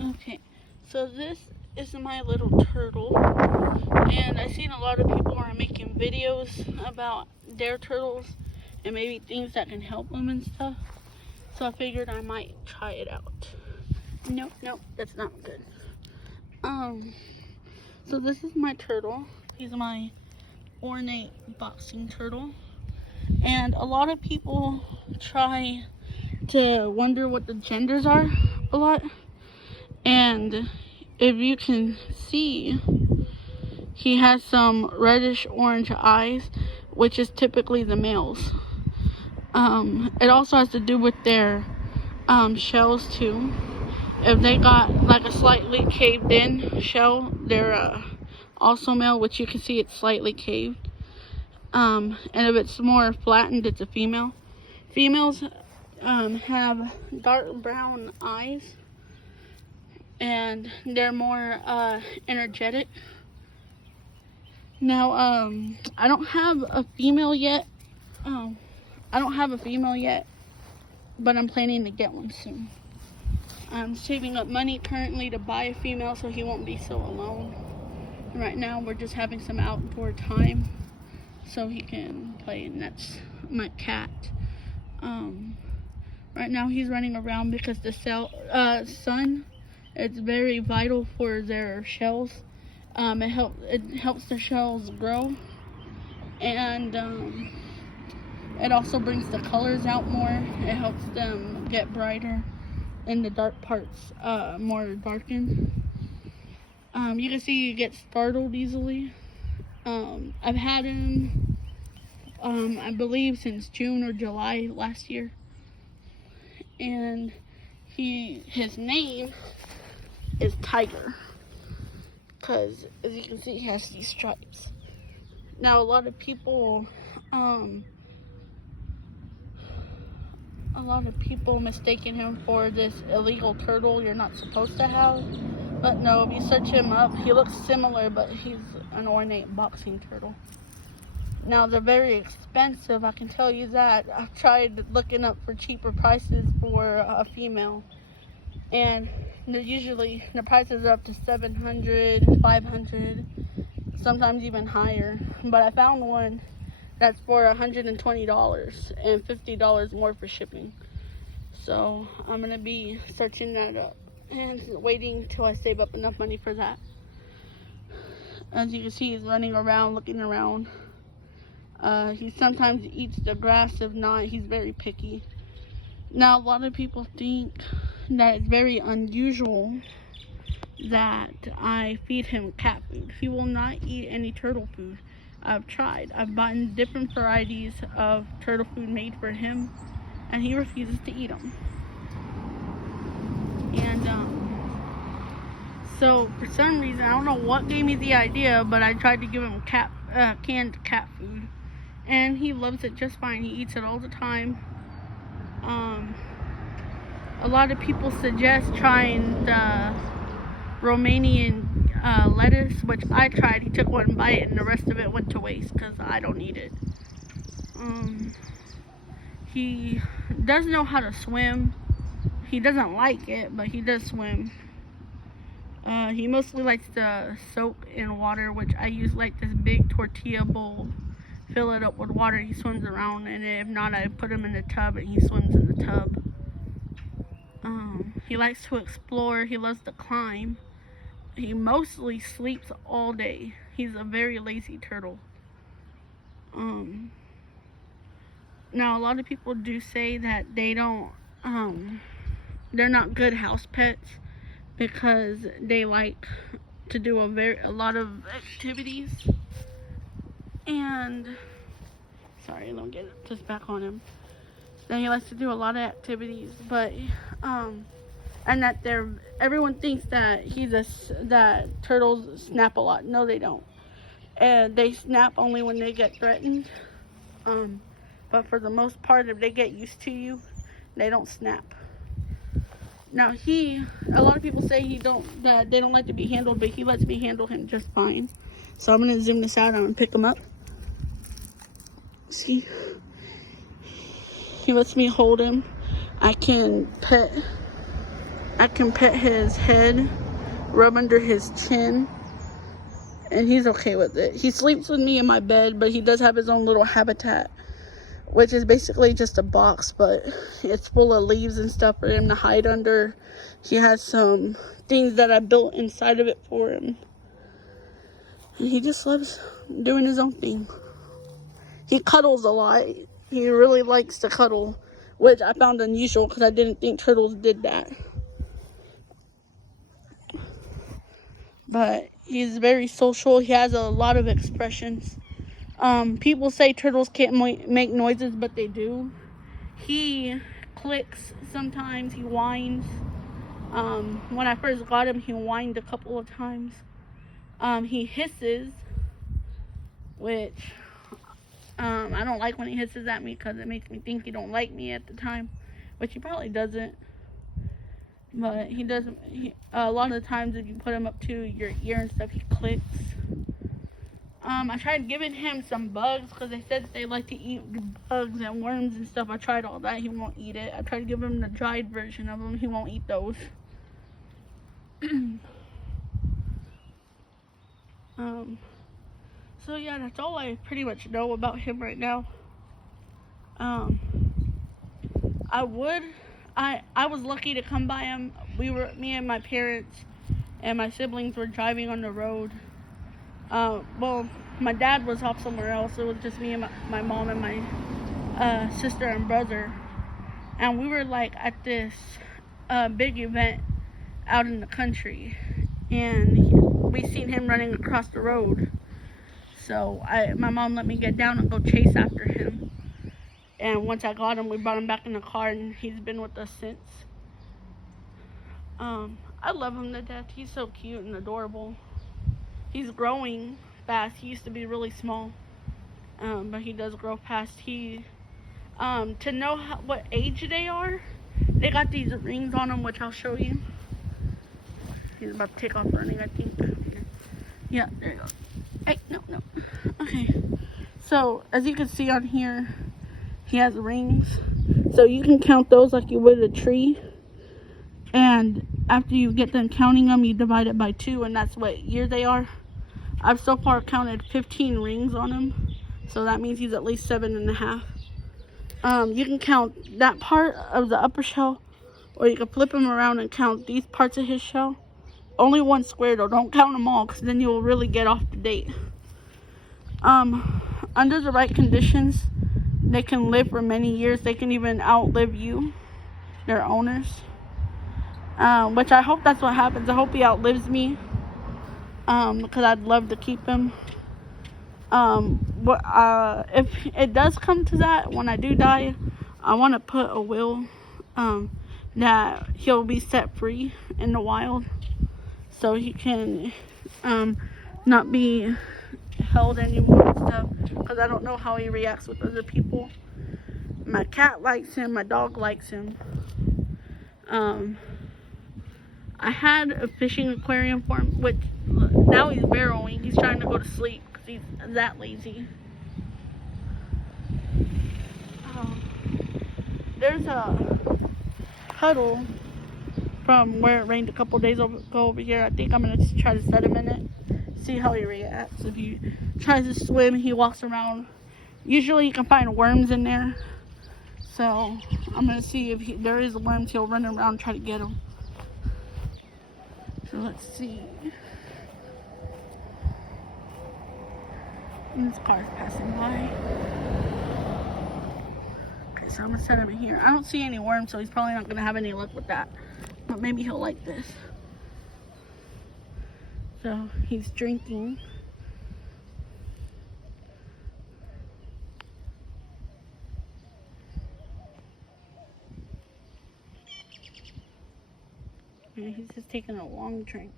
Okay, so this is my little turtle, and I've seen a lot of people are making videos about their turtles and maybe things that can help them and stuff. So I figured I might try it out. Nope, that's not good. So this is my turtle. He's my ornate boxing turtle. And a lot of people try to wonder what the genders are a lot. And if you can see, he has some reddish orange eyes, which is typically the males. It also has to do with their shells too. If they got like a slightly caved in shell, they're also male, which you can see it's slightly caved. And if it's more flattened, it's a female. Females have dark brown eyes, and they're more energetic. Now, I don't have a female yet. But I'm planning to get one soon. I'm saving up money currently to buy a female so he won't be so alone. Right now, we're just having some outdoor time so he can play, and that's my cat. Right now, he's running around because the sun, it's very vital for their shells. It helps their shells grow, and it also brings the colors out more. It helps them get brighter and the dark parts more darkened. You can see he gets startled easily. I've had him, I believe, since June or July last year. And his name is Tiger, because as you can see, he has these stripes. Now, a lot of people mistaken him for this illegal turtle you're not supposed to have. But no, if you search him up, he looks similar, but he's an ornate boxing turtle. Now, they're very expensive, I can tell you that. I've tried looking up for cheaper prices for a female, and the prices are up to $700, $500, sometimes even higher. But I found one that's for $120 and $50 more for shipping. So I'm gonna be searching that up and waiting till I save up enough money for that. As you can see, he's running around, looking around. He sometimes eats the grass. If not, he's very picky. Now, a lot of people think that it's very unusual that I feed him cat food. He will not eat any turtle food. I've tried. I've bought different varieties of turtle food made for him, and he refuses to eat them. And so for some reason, I don't know what gave me the idea, but I tried to give him canned cat food, and he loves it just fine. He eats it all the time. A lot of people suggest trying the Romanian lettuce, which I tried. He took one bite and the rest of it went to waste because I don't eat it. He does know how to swim. He doesn't like it, but he does swim. He mostly likes to soak in water, which I use like this big tortilla bowl, fill it up with water. He swims around, and if not, I put him in the tub and he swims in the tub. He likes to explore. He loves to climb. He mostly sleeps all day. He's a very lazy turtle. Now, a lot of people do say that they're not good house pets because they like to do a lot of activities. And sorry, let me get this back on him. Then he likes to do a lot of activities, but and that everyone thinks that that turtles snap a lot. No, they don't. And they snap only when they get threatened. But for the most part, if they get used to you, they don't snap. Now a lot of people say that they don't like to be handled, but he lets me handle him just fine. So I'm gonna zoom this out. I'm gonna pick him up. See, he lets me hold him. I can pet I can pet his head, rub under his chin, and he's okay with it. He sleeps with me in my bed, but he does have his own little habitat, which is basically just a box, but it's full of leaves and stuff for him to hide under. He has some things that I built inside of it for him. And he just loves doing his own thing. He cuddles a lot. He really likes to cuddle, which I found unusual because I didn't think turtles did that. But he's very social. He has a lot of expressions. People say turtles can't make noises, but they do. He clicks sometimes. He whines. When I first got him, he whined a couple of times. He hisses, which I don't like when he hisses at me because it makes me think he don't like me at the time, which he probably doesn't. But he doesn't. A lot of the times, if you put him up to your ear and stuff, he clicks. I tried giving him some bugs because they said they like to eat bugs and worms and stuff. I tried all that. He won't eat it. I tried to give him the dried version of them. He won't eat those. So yeah, that's all I pretty much know about him right now. I was lucky to come by him. Me and my parents and my siblings were driving on the road. Well, my dad was off somewhere else. It was just me and my mom and my sister and brother. And we were like at this big event out in the country. And we seen him running across the road. So my mom let me get down and go chase after him. And once I got him, we brought him back in the car, and he's been with us since. I love him to death. He's so cute and adorable. He's growing fast. He used to be really small, but he does grow fast. To know what age they are, they got these rings on them, which I'll show you. He's about to take off running, I think. Yeah, there you go. Hey, no. Okay. So, as you can see on here, he has rings. So you can count those like you would a tree. And after you get done counting them, you divide it by 2, and that's what year they are. I've so far counted 15 rings on him. So that means he's at least 7.5. You can count that part of the upper shell, or you can flip him around and count these parts of his shell. Only one square though. Don't count them all, because then you'll really get off the date. Under the right conditions, they can live for many years. They can even outlive you, their owners. Which I hope that's what happens. I hope he outlives me, because I'd love to keep him. If it does come to that, when I do die, I want to put a will that he'll be set free in the wild, so he can not be held anymore and stuff, because I don't know how he reacts with other people. My cat likes him, my dog likes him. I had a fishing aquarium for him, which now he's burrowing. He's trying to go to sleep because he's that lazy. There's a puddle from where it rained a couple days ago over here. I think I'm going to try to set him in it, see how he reacts. If he tries to swim, he walks around. Usually you can find worms in there. So I'm going to see if there is worms, he'll run around and try to get them. So let's see. And this car's passing by. Okay, so I'm going to set him in here. I don't see any worms, so he's probably not going to have any luck with that. But maybe he'll like this. So he's drinking. And he's just taking a long drink.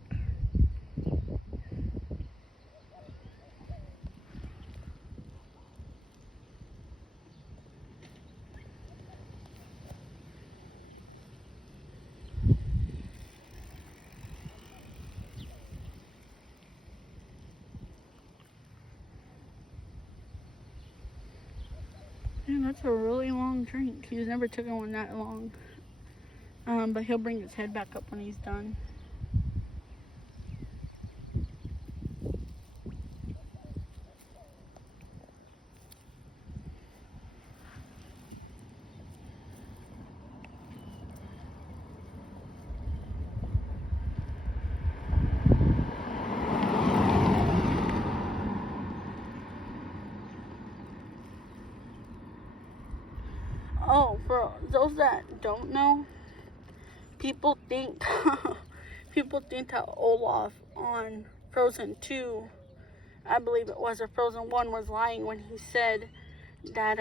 Man, that's a really long drink. He's never taken one that long. But he'll bring his head back up when he's done. Oh, for those that don't know, people think people think that Olaf on Frozen 2, I believe it was, or Frozen 1, was lying when he said that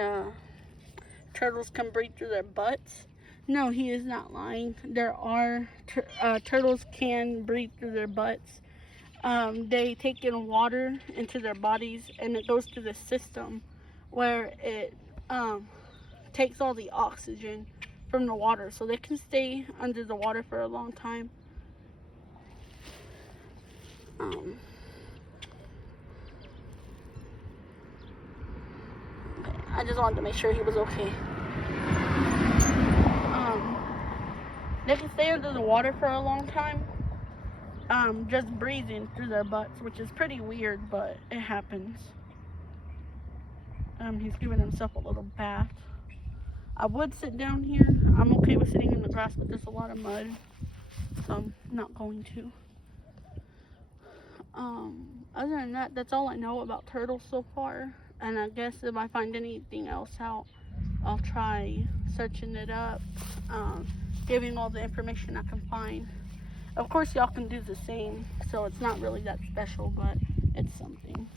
turtles can breathe through their butts. No, he is not lying. There are turtles can breathe through their butts. They take in water into their bodies, and it goes through the system where it takes all the oxygen from the water, so they can stay under the water for a long time. I just wanted to make sure he was okay. They can stay under the water for a long time, just breathing through their butts, which is pretty weird, but it happens. He's giving himself a little bath. I would sit down here. I'm okay with sitting in the grass, but there's a lot of mud, so I'm not going to. Other than that, that's all I know about turtles so far. And I guess if I find anything else out, I'll try searching it up, giving all the information I can find. Of course, y'all can do the same, so it's not really that special, but it's something.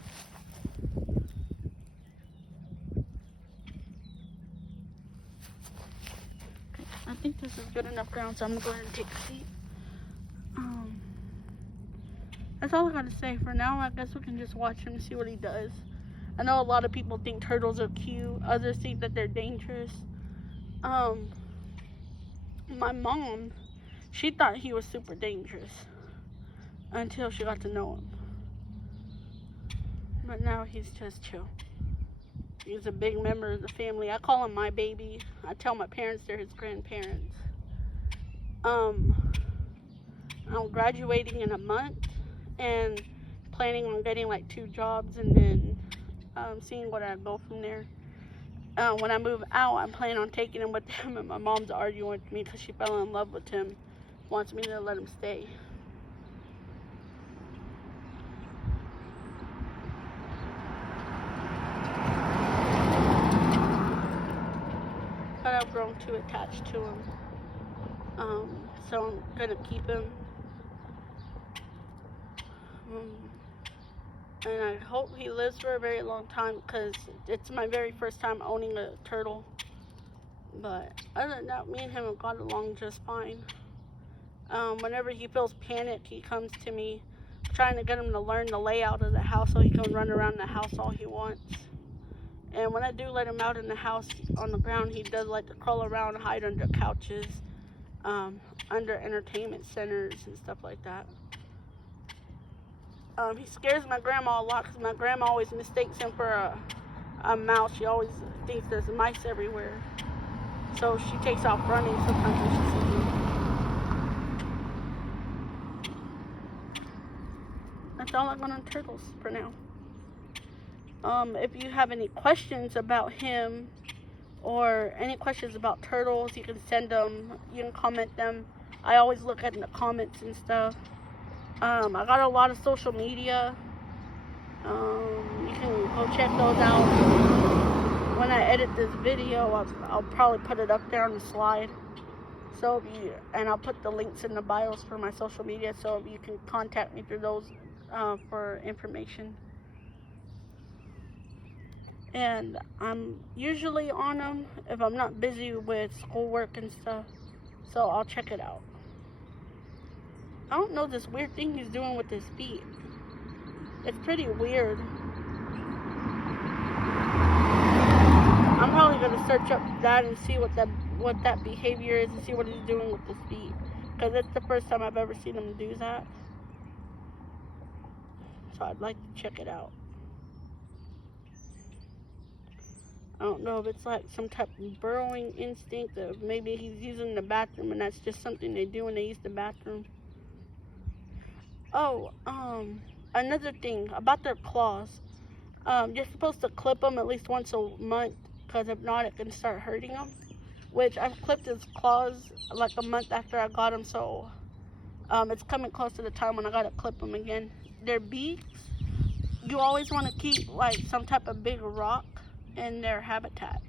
Okay, I think this is good enough ground, so I'm gonna go ahead and take a seat. That's all I gotta say for now. I guess we can just watch him and see what he does. I know a lot of people think turtles are cute. Others think that they're dangerous. My mom, she thought he was super dangerous until she got to know him. But now he's just chill. He's a big member of the family. I call him my baby. I tell my parents they're his grandparents. I'm graduating in a month and planning on getting like 2 jobs and then seeing where I go from there. When I move out, I'm planning on taking him with him, and my mom's arguing with me because she fell in love with him, wants me to let him stay. But I've grown too attached to him, so I'm gonna keep him. And I hope he lives for a very long time because it's my very first time owning a turtle. But other than that, me and him have got along just fine. Whenever he feels panicked, he comes to me, trying to get him to learn the layout of the house so he can run around the house all he wants. And when I do let him out in the house on the ground, he does like to crawl around and hide under couches, under entertainment centers and stuff like that. He scares my grandma a lot because my grandma always mistakes him for a mouse. She always thinks there's mice everywhere. So she takes off running sometimes when she sees me. That's all I got on turtles for now. If you have any questions about him or any questions about turtles, you can send them. You can comment them. I always look at the comments and stuff. I got a lot of social media. You can go check those out. When I edit this video, I'll probably put it up there on the slide. So and I'll put the links in the bios for my social media, so you can contact me through those for information. And I'm usually on them if I'm not busy with schoolwork and stuff. So I'll check it out. I don't know this weird thing he's doing with his feet. It's pretty weird. I'm probably gonna search up that and see what that behavior is and see what he's doing with his feet. Because it's the first time I've ever seen him do that. So I'd like to check it out. I don't know if it's like some type of burrowing instinct, of maybe he's using the bathroom and that's just something they do when they use the bathroom. Oh, another thing about their claws. You're supposed to clip them at least once a month, because if not, it can start hurting them. Which I've clipped his claws like a month after I got him, so it's coming close to the time when I gotta clip them again. Their beaks, you always want to keep like some type of big rock in their habitat,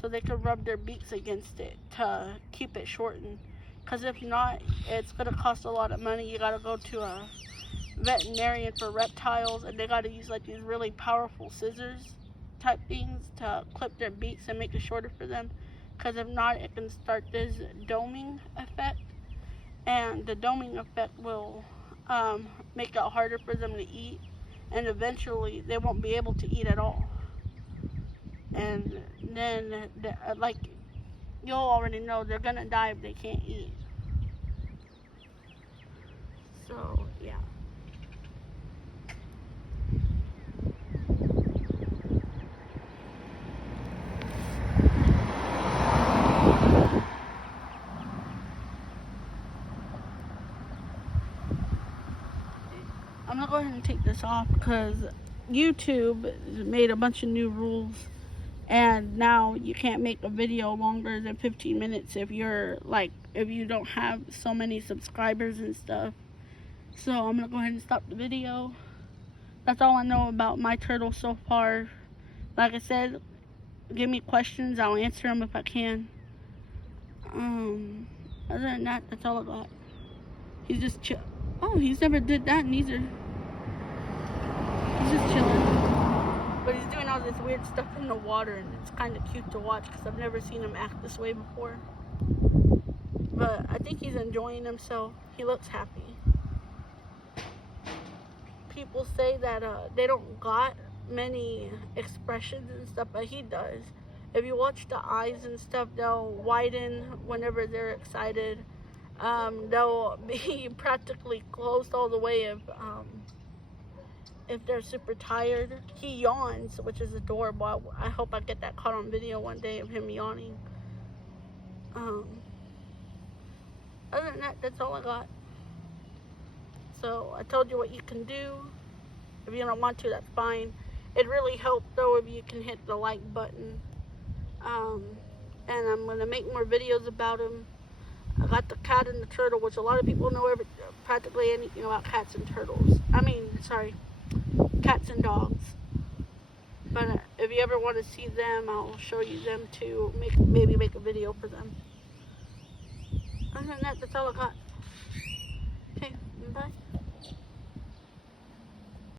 so they can rub their beaks against it to keep it shortened. Because if not, it's gonna cost a lot of money. You gotta go to a veterinarian for reptiles, and they got to use like these really powerful scissors type things to clip their beaks and make it shorter for them, because if not, it can start this doming effect, and the doming effect will make it harder for them to eat, and eventually they won't be able to eat at all. And then like you'll already know, they're gonna die if they can't eat. So yeah. I'm gonna go ahead and take this off because YouTube made a bunch of new rules, and now you can't make a video longer than 15 minutes if you don't have so many subscribers and stuff. So I'm gonna go ahead and stop the video. That's all I know about my turtle so far. Like I said, give me questions, I'll answer them if I can. Other than that, that's all I got. He's just chill. Oh, he's never did that neither. He's just chilling. But he's doing all this weird stuff in the water, and it's kind of cute to watch because I've never seen him act this way before. But I think he's enjoying himself. He looks happy. People say that they don't got many expressions and stuff, but he does. If you watch the eyes and stuff, they'll widen whenever they're excited. They'll be practically closed all the way if they're super tired. He yawns, which is adorable. I hope I get that caught on video one day of him yawning. Other than that, that's all I got. So I told you what you can do. If you don't want to, that's fine. It really helped though if you can hit the like button. And I'm gonna make more videos about him. I got the cat and the turtle, which a lot of people know practically anything about cats and turtles. Cats and dogs. But if you ever want to see them, I'll show you them too. Maybe make a video for them. Other than that, that's all I got.